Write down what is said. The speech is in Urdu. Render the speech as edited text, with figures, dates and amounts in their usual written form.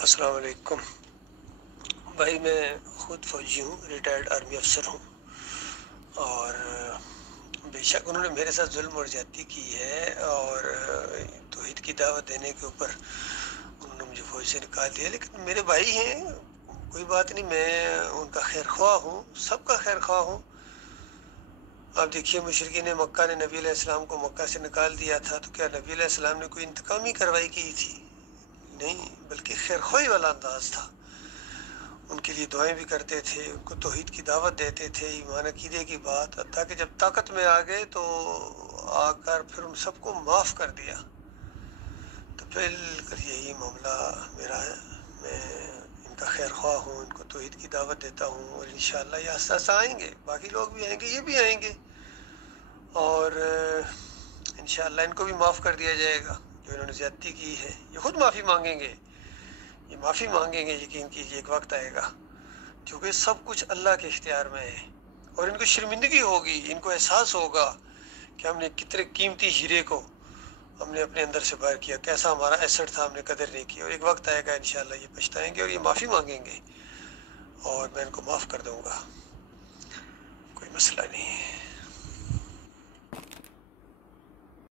السلام علیکم بھائی، میں خود فوجی ہوں، ریٹائرڈ آرمی افسر ہوں، اور بے شک انہوں نے میرے ساتھ ظلم اور زیادتی کی ہے، اور توحید کی دعوت دینے کے اوپر انہوں نے مجھے فوج سے نکال دیا، لیکن میرے بھائی ہیں، کوئی بات نہیں، میں ان کا خیر خواہ ہوں، سب کا خیر خواہ ہوں۔ آپ دیکھیے، مشرکین مکہ نے نبی علیہ السلام کو مکہ سے نکال دیا تھا، تو کیا نبی علیہ السلام نے کوئی انتقامی کارروائی کی تھی؟ نہیں، بلکہ خیر خواہی والا انداز تھا۔ ان کے لیے دعائیں بھی کرتے تھے، ان کو توحید کی دعوت دیتے تھے، ایمان عقیدے کی بات، حتیٰ کہ جب طاقت میں آ گئے تو آ کر پھر ان سب کو معاف کر دیا۔ تو بالکل یہی معاملہ میرا ہے، میں ان کا خیر خواہ ہوں، ان کو توحید کی دعوت دیتا ہوں، اور انشاءاللہ یہ آہستہ آہستہ آئیں گے، باقی لوگ بھی آئیں گے، یہ بھی آئیں گے، اور انشاءاللہ ان کو بھی معاف کر دیا جائے گا جو انہوں نے زیادتی کی ہے۔ یہ خود معافی مانگیں گے، یہ معافی مانگیں گے، یقین کیجیے ایک وقت آئے گا، کیونکہ سب کچھ اللہ کے اختیار میں ہے، اور ان کو شرمندگی ہوگی، ان کو احساس ہوگا کہ ہم نے کتنے قیمتی ہیرے کو ہم نے اپنے اندر سے باہر کیا، کیسا ہمارا ایسٹ تھا، ہم نے قدر نہیں کی، اور ایک وقت آئے گا انشاءاللہ یہ پچھتائیں گے اور یہ معافی مانگیں گے، اور میں ان کو معاف کر دوں گا، کوئی مسئلہ نہیں ہے۔